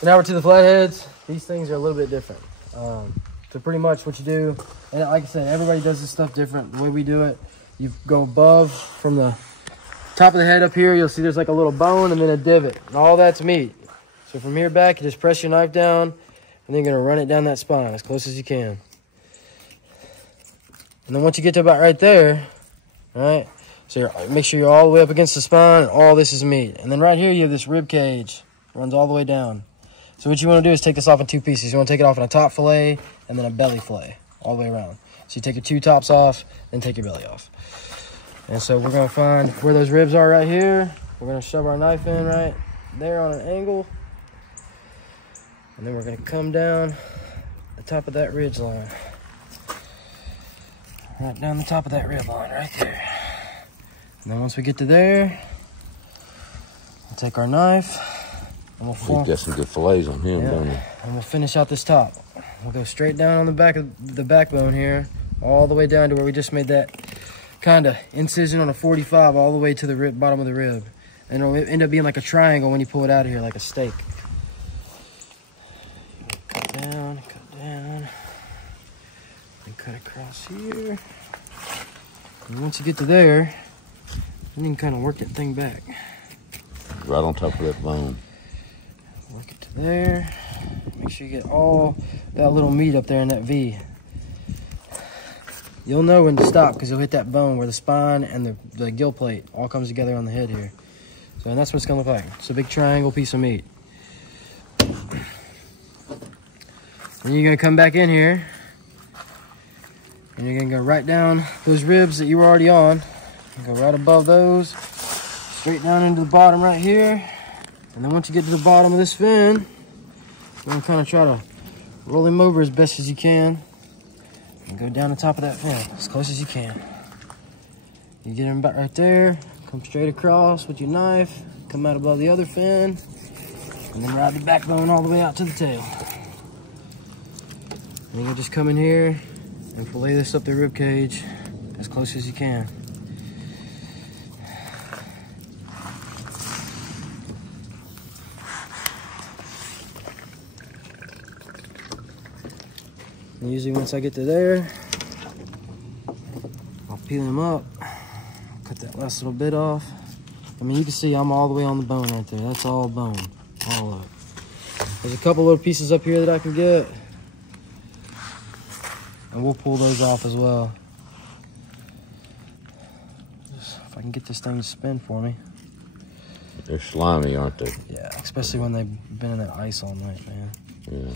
Now we're to the flatheads. These things are a little bit different. So pretty much what you do, and like I said, everybody does this stuff different. The way we do it, you go above from the top of the head up here, you'll see there's like a little bone and then a divot, and all that's meat. So from here back, you just press your knife down, and then you're gonna run it down that spine as close as you can. And then once you get to about right there, all right, so make sure you're all the way up against the spine, and all this is meat. And then right here, you have this rib cage, runs all the way down. So what you want to do is take this off in two pieces. You want to take it off in a top fillet and then a belly fillet all the way around. So you take your two tops off, then take your belly off. And so we're going to find where those ribs are right here. We're going to shove our knife in right there on an angle. And then we're going to come down the top of that ridge line. Right down the top of that rib line right there. And then once we get to there, we'll take our knife. And we'll got some good fillets on him, don't we? And we'll finish out this top. We'll go straight down on the back of the backbone here, all the way down to where we just made that kind of incision on a 45, all the way to the rib, bottom of the rib. And it'll end up being like a triangle when you pull it out of here, like a steak. Cut down, and cut across here. And once you get to there, then you can kind of work that thing back. Right on top of that bone. Work it to there. Make sure you get all that little meat up there in that V. You'll know when to stop because you'll hit that bone where the spine and the gill plate all comes together on the head here. So and that's what it's gonna look like. It's a big triangle piece of meat. And you're gonna come back in here and you're gonna go right down those ribs that you were already on. Go right above those, straight down into the bottom right here. And then once you get to the bottom of this fin, you're gonna kind of try to roll him over as best as you can and go down the top of that fin as close as you can. You get him about right there, come straight across with your knife, come out above the other fin, and then ride the backbone all the way out to the tail. And you'll just come in here and fillet this up the rib cage as close as you can. And usually once I get to there, I'll peel him up, cut that last little bit off. I mean, you can see I'm all the way on the bone right there. That's all bone, all up. There's a couple little pieces up here that I can get, and we'll pull those off as well. Just, if I can get this thing to spin for me. They're slimy, aren't they? Yeah, especially when they've been in that ice all night, man. Yeah.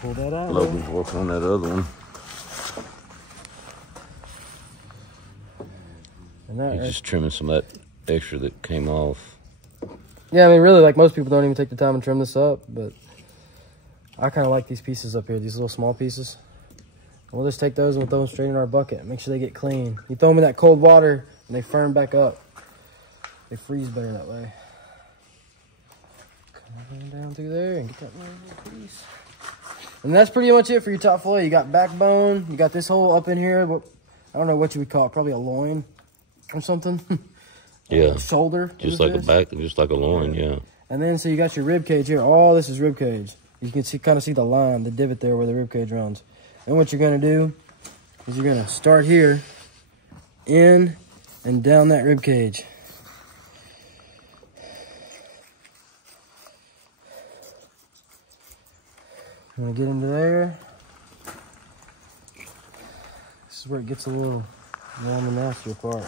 Pull that out. Logan's working on that other one. And that He's just trimming some of that extra that came off. Yeah, I mean, really, like most people don't even take the time and trim this up, but I kind of like these pieces up here, these little small pieces. We'll just take those and we'll throw them straight in our bucket. Make sure they get clean. You throw them in that cold water and they firm back up. They freeze better that way. Come down through there and get that little piece. And that's pretty much it for your top fillet. You got backbone. You got this hole up in here. I don't know what you would call it. Probably a loin or something. Yeah. Shoulder. Just like a back, just like a loin, yeah. And then so you got your rib cage here. All this is rib cage. You can see, kind of see the line, the divot there where the rib cage runs. And what you're gonna do is you're gonna start here, in and down that rib cage. I'm gonna get into there. This is where it gets a little on the nastier part.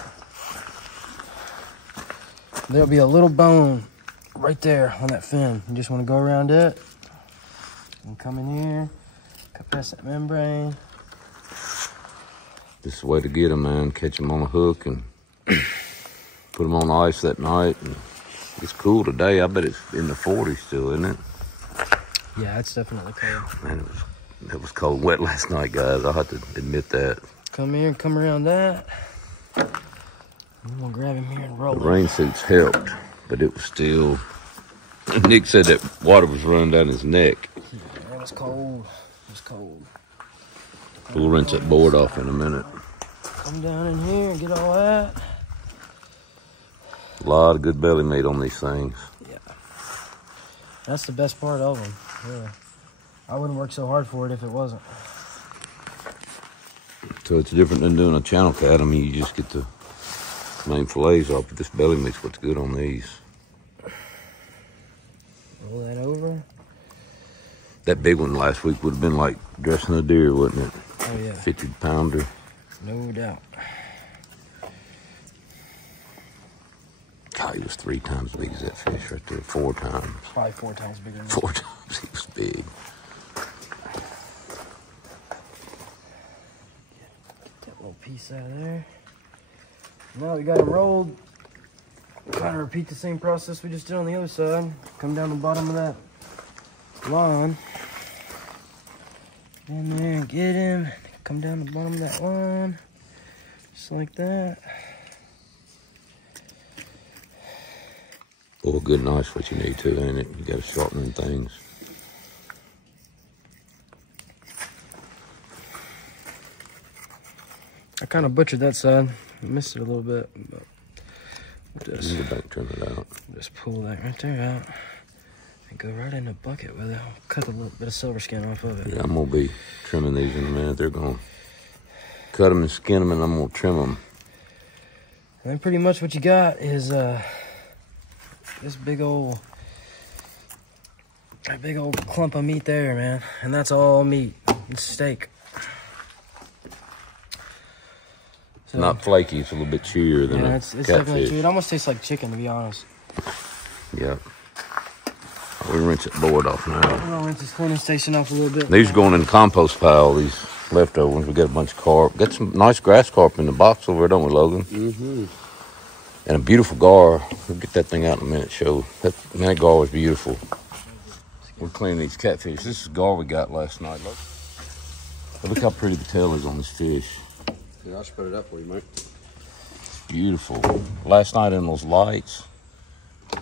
There'll be a little bone right there on that fin. You just want to go around it and come in here, cut past that membrane. This is the way to get them, man. Catch them on a hook and put them on ice that night. And it's cool today. I bet it's in the 40s still, isn't it? Yeah, it's definitely cold. Man, it was cold and wet last night, guys. I have to admit that. Come here and come around that. I'm gonna grab him here and roll The rain suits helped, but it was still... Nick said that water was running down his neck. Yeah, it was cold. It was cold. We'll rinse that board off in a minute. Come down in here and get all that. a lot of good belly meat on these things. Yeah. That's the best part of them, really. I wouldn't work so hard for it if it wasn't. So it's different than doing a channel cat. I mean, you just get the main fillets off, but this belly meat's what's good on these. Roll that over. That big one last week would have been like dressing a deer, wouldn't it? Oh, yeah. 50-pounder. No doubt. God, he was 3 times as big as that fish right there. 4 times. Probably 4 times bigger than that. 4 times. He was big. Get that little piece out of there. Now we got them rolled. Kind of repeat the same process we just did on the other side. Come down the bottom of that line. In there and get him. Come down the bottom of that line. Just like that. Oh, a good knife's what you need too, ain't it? You gotta sharpen them things. I kind of butchered that side. I missed it a little bit, but You can go back and trim it out. just pull that right there out and go right in the bucket with it. I'll cut a little bit of silver skin off of it. Yeah, I'm gonna be trimming these in a minute. They're gonna cut them and skin them, and I'm gonna trim them. I think pretty much what you got is this big old clump of meat there, man, and that's all meat. It's steak. It's not flaky. It's a little bit chewier than it's catfish. definitely chewy. It almost tastes like chicken, to be honest. Yep. We rinse that board off now. I'm gonna rinse this cleaning station off a little bit. These are going in the compost pile. These leftover ones. We got a bunch of carp. Got some nice grass carp in the box over there, don't we, Logan? Mm-hmm. And a beautiful gar. We'll get that thing out in a minute. Show that gar was beautiful. We're cleaning these catfish. This is gar we got last night. Look how pretty the tail is on this fish. Yeah, I'll spread it up for you, mate. Beautiful. Last night in those lights. I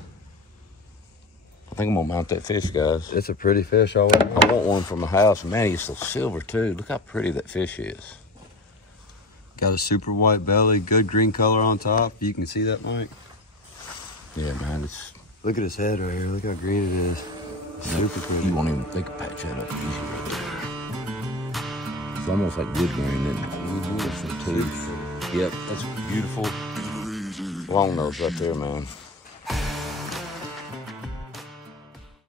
think I'm gonna mount that fish, guys. It's a pretty fish, all I want one from the house. Man, he's so silver too. Look how pretty that fish is. Got a super white belly, good green color on top. You can see that, Mike? Yeah, man. It's Look at his head right here. Look how green it is. Super pretty. you won't even think of patch that up easy right there. It's almost like wood grain, isn't it? That's the tooth. Yep, that's beautiful. Long nose right there, man.